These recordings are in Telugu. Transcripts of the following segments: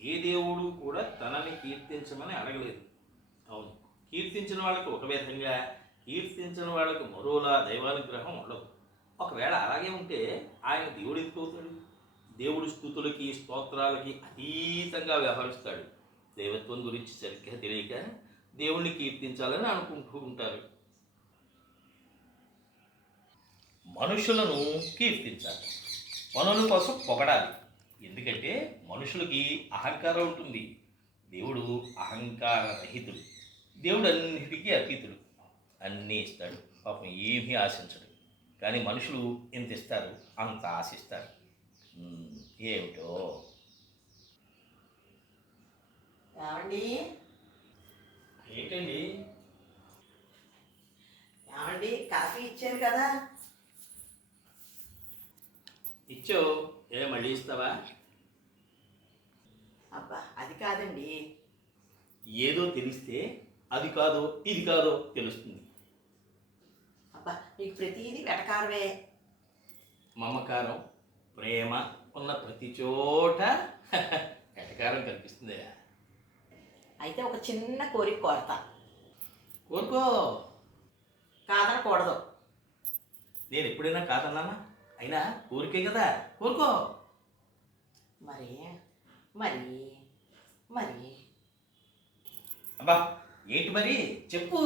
ఏ దేవుడు కూడా తనని కీర్తించమని అడగలేదు. అవును, కీర్తించిన వాళ్ళకి ఒక విధంగా, కీర్తించిన వాళ్ళకి మరోలా దైవానుగ్రహం ఉండదు. ఒకవేళ అలాగే ఉంటే ఆయన దేవుడు ఎందుకు అవుతాడు? దేవుడి స్తుతులకి స్తోత్రాలకి అతీతంగా వ్యవహరిస్తాడు. దైవత్వం గురించి సరిగ్గా తెలియక దేవుణ్ణి కీర్తించాలని అనుకుంటూ ఉంటారు. మనుషులను కీర్తించాలి, పనుల కోసం పొగడాలి. ఎందుకంటే మనుషులకి అహంకారం ఉంటుంది. దేవుడు అహంకార రహితుడు. దేవుడు అన్నిటికీ అతీతుడు. అన్నీ ఇస్తాడు, పాపం ఏమీ ఆశించడు. కానీ మనుషులు ఎంత ఇస్తారు, అంత ఆశిస్తారు. ఏమిటో. ఏమండి ఏంటండి? ఏమండి కాఫీ ఇచ్చారు కదా? ఇచ్చో, మళ్ళీ ఇస్తావా? అబ్బా అది కాదండి. ఏదో తెలిస్తే అది కాదో ఇది కాదో తెలుస్తుంది. అబ్బా నీకు ప్రతిదీ వెటకారమే. మమకారం, ప్రేమ ఉన్న ప్రతి చోట ఎటకారం కనిపిస్తుంది. అయితే ఒక చిన్న కోరిక కోరతా. కోరుకో. కాదనకూడదు. నేను ఎప్పుడైనా కాదన్నానా? అయినా కోరికే కదా, కోరుకో. మరి మరి మరి అబ్బా ఏంటి మరి, చెప్పు.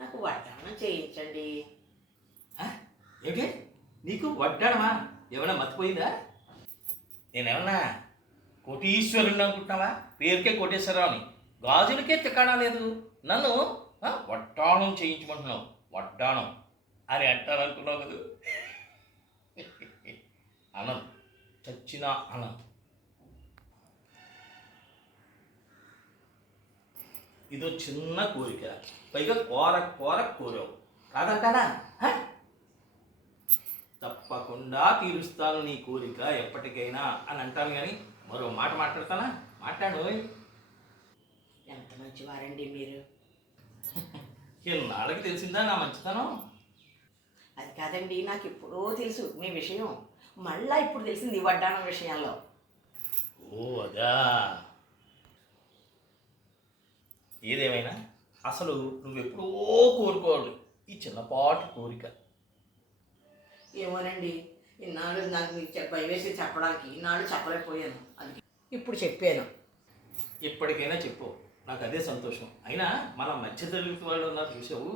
నాకు వడ్డాణం చేయించండి. ఏమిటి నీకు వడ్డాణమా? ఏమైనా మర్చిపోయిందా? నేనేమన్నా కోటీశ్వరుని అనుకుంటున్నావా? పేరుకే కోటేశ్వరరావుని, గాజులకే తికాణా లేదు. నన్ను వడ్డాణం చేయించమంటున్నావు. వడ్డాణం అని అంటారనుకున్నావు కదా. అనం, చచ్చిన అనం. ఇదో చిన్న కోరిక, పైగా కోరావు. కాదంటానా? తప్పకుండా తీరుస్తాను నీ కోరిక ఎప్పటికైనా అని అంటాను. కానీ మరో మాట మాట్లాడతానా? మాట్లాడు. ఎంత మంచివారండి మీరు. ఎన్నాళ్ళకి తెలిసిందా నా మంచితనం? అది కాదండి, నాకు ఎప్పుడో తెలుసు మీ విషయం. మళ్ళా ఇప్పుడు తెలిసింది ఈ వడ్డాణం విషయాల్లో. ఓ అదా. ఏదేమైనా అసలు నువ్వెప్పుడో కోరుకోవాలి ఈ చిన్నపాటి కోరిక. ఏమోనండి, ఇన్నాళ్ళు నాకు మీకు భయవేసి చెప్పడానికి ఇన్నాళ్ళు చెప్పలేకపోయాను. అది ఇప్పుడు చెప్పాను. ఎప్పటికైనా చెప్పు, నాకు అదే సంతోషం. అయినా మన మధ్యతరగతి వాళ్ళు ఉన్నారు చూసావు,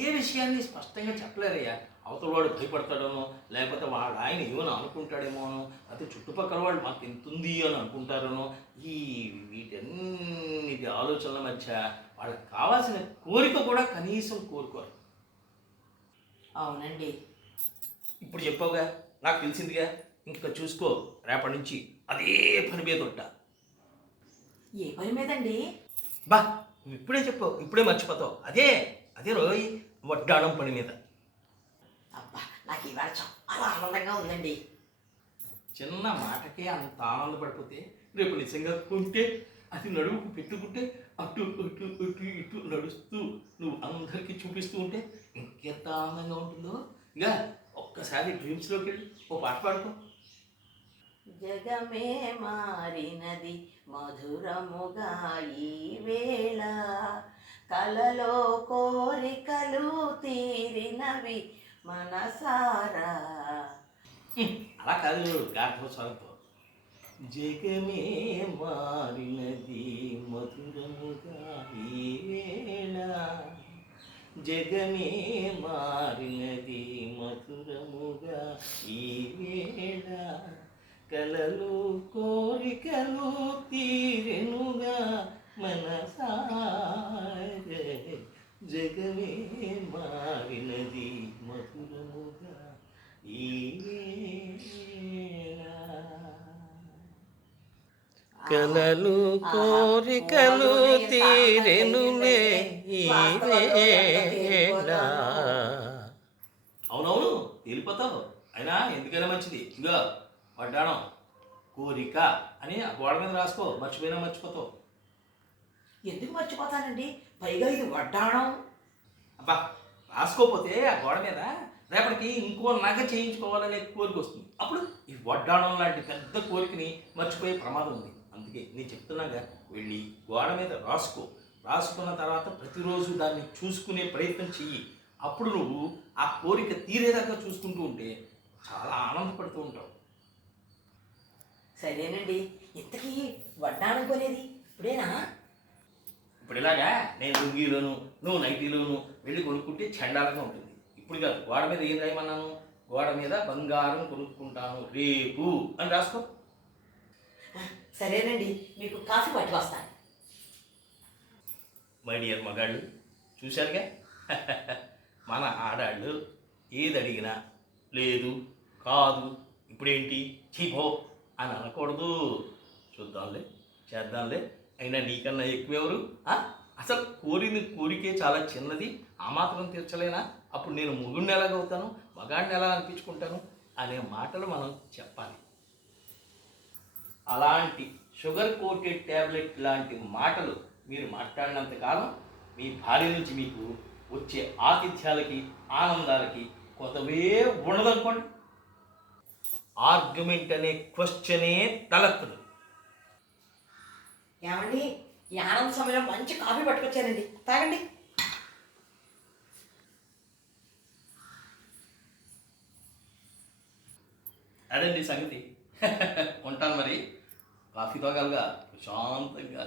ఏ విషయాన్ని స్పష్టంగా చెప్పలేరయ్యా. అవతల వాడు భయపడతాడేమో, లేకపోతే వాడు ఆయన ఏమైనా అనుకుంటాడేమోనో, అయితే చుట్టుపక్కల వాళ్ళు మాకు ఎంత ఉంది అని అనుకుంటారనో, ఈ వీటన్నిటి ఆలోచనల మధ్య వాళ్ళకి కావాల్సిన కోరిక కూడా కనీసం కోరుకోరు. అవునండి. ఇప్పుడు చెప్పావుగా, నాకు తెలిసిందిగా. ఇంకా చూసుకో, రేపటి నుంచి అదే పని మీద ఉంటా. ఏ పని మీదండి? బా నువ్వు ఇప్పుడే చెప్పావు, ఇప్పుడే మర్చిపోతావు. అదే రోయ్, వడ్డాణం పని మీద. అబ్బా నాకు ఇవాళ చాలా ఆనందంగా ఉందండి. చిన్న మాటకే అంత ఆనందపడిపోతే రేపు నిజంగా కొంటే అది నడువుకు పెట్టుకుంటే అటు ఇటు ఇటు ఇటు నడుస్తూ నువ్వు అందరికీ చూపిస్తూ ఉంటే ఇంకెంత ఆనందంగా ఉంటుందో. ఇంకా ఒక్కసారి డ్రీమ్స్లోకి వెళ్ళి ఓ పాట పాడుకో. జగమే మారినది మధురముగా ఈ వేళ, కలలో కోరికలు తీరినవి మనసారా. అలా కాదు, గాఢ స్వరంతో. జగమే మారినది మధురముగా ఈ వేళ, జగమే మారినది మధురముగా ఈ వేళ, కలలు కోరికలు తీరెనుగా మనసారే, జగమే మారినది మధురముగా ఈ వేళ. కలలు కోరికలు తీరెనులే ఈ వేళ. అవునవును వెళ్ళిపోతావు. అయినా ఎందుకైనా మంచిది. ఇగో వడ్డాణం కోరిక అని ఆ గోడ మీద రాసుకో, మర్చిపోయినా మర్చిపోతావు. ఎందుకు మర్చిపోతానండి? పైగా ఇది వడ్డాణం. అబ్బా రాసుకోపోతే ఆ గోడ మీద రేపటికి ఇంకో నగ చేయించుకోవాలనే కోరిక వస్తుంది. అప్పుడు ఈ వడ్డాణం లాంటి పెద్ద కోరికని మర్చిపోయే ప్రమాదం ఉంది. అందుకే నేను చెప్తున్నాగా, వెళ్ళి గోడ మీద రాసుకున్న తర్వాత ప్రతిరోజు దాన్ని చూసుకునే ప్రయత్నం చెయ్యి. అప్పుడు నువ్వు ఆ కోరిక తీరేదాకా చూసుకుంటూ ఉంటే చాలా ఆనందపడుతూ ఉంటావు. సరేనండి. ఇంతకీ వడ్డాణం కొనేది ఇప్పుడేనా? ఇప్పుడు ఇలాగా నేను లుంగీలోను నువ్వు నైటీలోను వెళ్ళి కొనుక్కుంటే చండాలంగా ఉంటుంది. ఇప్పుడు కాదు, గోడ మీద ఏం రాయమన్నాను? గోడ మీద బంగారం కొనుక్కుంటాను రేపు అని రాసుకో. సరేనండి, మీకు కాఫీ పట్టుకొస్తాను. మై డియర్ మగాళ్ళు, చూశారుగా మన ఆడాళ్ళు ఏది అడిగినా లేదు, కాదు, ఇప్పుడేంటి, చీపో అని అనకూడదు. చూద్దాంలే, చేద్దాంలే, అయినా నీకన్నా ఎక్కువెవరు? అసలు కోరిన కోరికే చాలా చిన్నది, ఆ మాత్రం తీర్చలేనా? అప్పుడు నేను మొగుడిని ఎలాగవుతాను, మగాడిని ఎలా అనిపించుకుంటాను అనే మాటలు మనం చెప్పాలి. అలాంటి షుగర్ కోటెడ్ ట్యాబ్లెట్ లాంటి మాటలు మీరు మాట్లాడినంత కాలం మీ భార్య నుంచి మీకు వచ్చే ఆతిథ్యాలకి ఆనందాలకి కొత్తవే ఉండదనుకోండి. ఆర్గ్యుమెంట్ అనే క్వశ్చనే తలెత్తదు. ఏమండి, ఈ ఆనంద సమయంలో మంచి కాఫీ పట్టుకొచ్చానండి, తాగండి. అదండి సంగతి. ఉంటాను మరి. కాఫీ తాగాలిగా ప్రశాంతంగా.